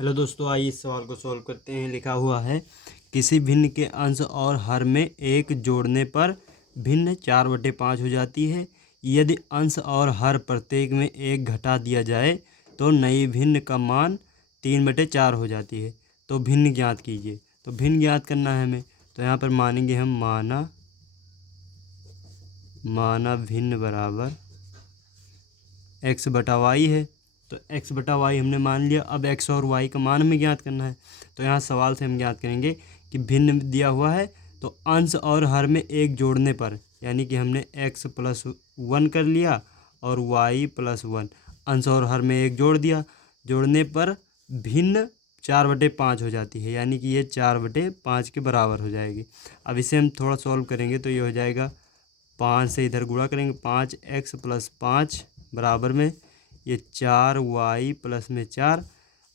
Hello दोस्तों, आइए इस सवाल को सॉल्व करते हैं। लिखा हुआ है किसी भिन्न के अंश और हर में एक जोड़ने पर भिन्न 4/5 हो जाती है। यदि अंश और हर प्रत्येक में एक घटा दिया जाए तो नई भिन्न का मान 3/4 हो जाती है। तो भिन्न ज्ञात कीजिए। तो भिन्न ज्ञात करना है हमें, तो यहाँ पर मानेंगे हम माना भिन्न बराबर x/y है। तो x/y हमने मान लिया। अब x और y का मान हमें ज्ञात करना है। तो यहाँ सवाल से हम ज्ञात करेंगे कि भिन्न दिया हुआ है तो अंश और हर में एक जोड़ने पर, यानी कि हमने x+1 कर लिया और y+1 अंश और हर में एक जोड़ दिया। जोड़ने पर भिन्न 4/5 हो जाती है, यानी कि ये 4/5 के बराबर हो जाएगी। अब इसे हम थोड़ा सॉल्व करेंगे तो ये हो जाएगा 5 से इधर गुणा करेंगे, 5x+5 बराबर में ये 4y प्लस में 4।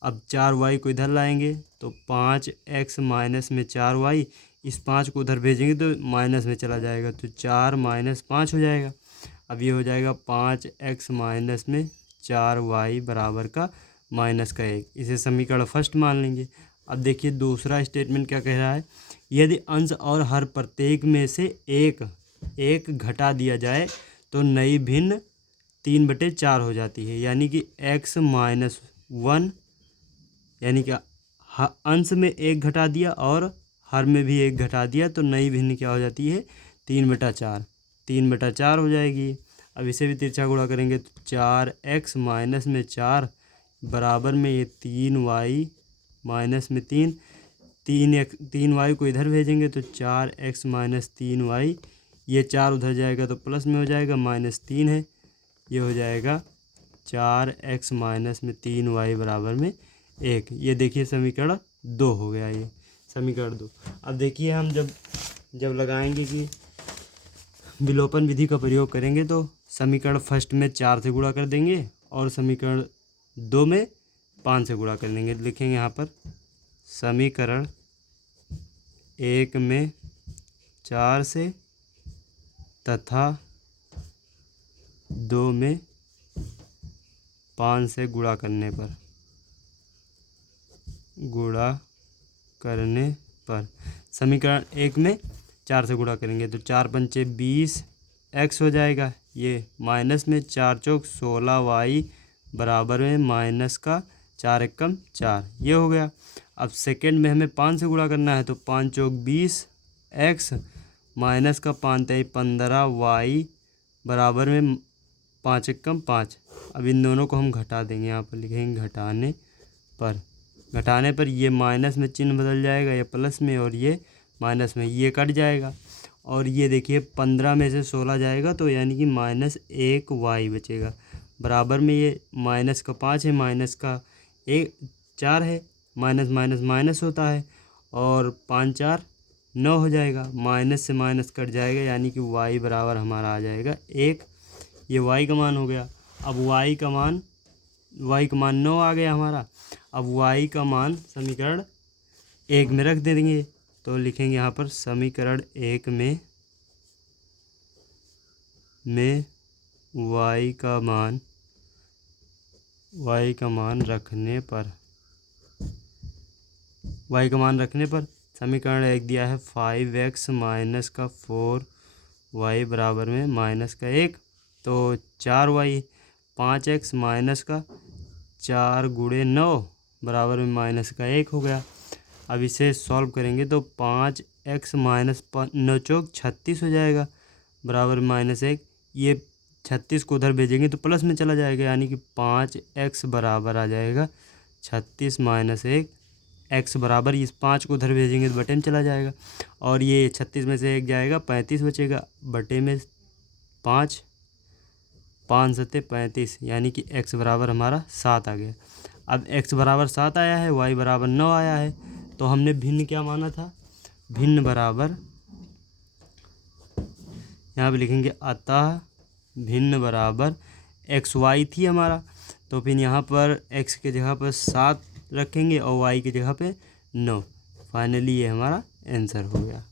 अब 4y को इधर लाएंगे तो 5x माइनस में 4y, इस 5 को उधर भेजेंगे तो माइनस में चला जाएगा तो 4 - 5 हो जाएगा। अब ये हो जाएगा 5x माइनस में 4y बराबर का -1। इसे समीकरण फर्स्ट मान लेंगे। अब देखिए दूसरा स्टेटमेंट क्या कह रहा है, यदि अंश और हर प्रत्येक में से एक घटा दिया जाए तो नई भिन्न 3/4 हो जाती है, यानी कि x-1, यानी कि अंश में एक घटा दिया और हर में भी एक घटा दिया तो नई भिन्न क्या हो जाती है 3/4 हो जाएगी। अब इसे भी तिरछा गुणा करेंगे तो 4x माइनस में 4 बराबर में ये 3y माइनस में 3y को इधर भेजेंगे तो 4x माइनस 3y, ये 4 उधर जाएगा तो प्लस में हो जाएगा, -3 है। ये हो जाएगा 4x माइनस में 3y बराबर में 1। ये देखिए समीकरण 2 हो गया, ये समीकरण 2। अब देखिए हम जब लगाएंगे कि विलोपन विधि का प्रयोग करेंगे तो समीकरण फर्स्ट में 4 से गुणा कर देंगे और समीकरण 2 में 5 से गुणा कर देंगे। लिखेंगे यहाँ पर समीकरण 1 में 4 से तथा 2 में 5 से गुणा करने पर समीकरण 1 में 4 से गुणा करेंगे तो 4 × 5 = 20x हो जाएगा। ये माइनस में 4 × 4 = 16y बराबर में -4 × 4, ये हो गया। अब सेकंड में हमें 5 से गुणा करना है तो 5 × 4 = 20x माइनस का 5 × 3 = 15y बराबर में 5 × 1 = 5। अब इन दोनों को हम घटा देंगे, यहाँ पर लिखेंगे घटाने पर ये माइनस में चिन्ह बदल जाएगा, ये प्लस में और ये माइनस में, ये कट जाएगा। और ये देखिए 15 में से 16 जाएगा तो यानी कि -1y बचेगा बराबर में ये माइनस का 5 है, माइनस का 4 है, माइनस माइनस माइनस होता है और 5 × 4 = 9 हो जाएगा। माइनस से माइनस कट जाएगा यानी कि y बराबर हमारा आ जाएगा 1। ये y का मान हो गया। अब y का मान 9 आ गया हमारा। अब y का मान समीकरण 1 में रख देंगे तो लिखेंगे यहाँ पर समीकरण 1 में y का मान रखने पर समीकरण 1 दिया है 5x माइनस का 4y बराबर में -1, तो 4y, 5x माइनस का 4 × 9 बराबर में -1 हो गया। अब इसे सॉल्व करेंगे तो 5x माइनस 9 × 36 हो जाएगा बराबर में -1। ये 36 को उधर भेजेंगे तो प्लस में चला जाएगा, यानी कि 5x बराबर आ जाएगा 36 - 1। x बराबर इस 5 को उधर भेजेंगे तो बटे में चला जाएगा और ये 36 में से 1 जाएगा, 35 बचेगा, बटे में 5, 5 × 7 = 35, यानी कि x बराबर हमारा 7 आ गया। अब x बराबर 7 आया है, y बराबर 9 आया है, तो हमने भिन्न क्या माना था, भिन्न बराबर यहाँ पे लिखेंगे अतः भिन्न बराबर xy थी हमारा, तो फिर यहाँ पर x के जगह पर 7 रखेंगे और y की जगह पे 9। फाइनली ये हमारा आंसर हो गया।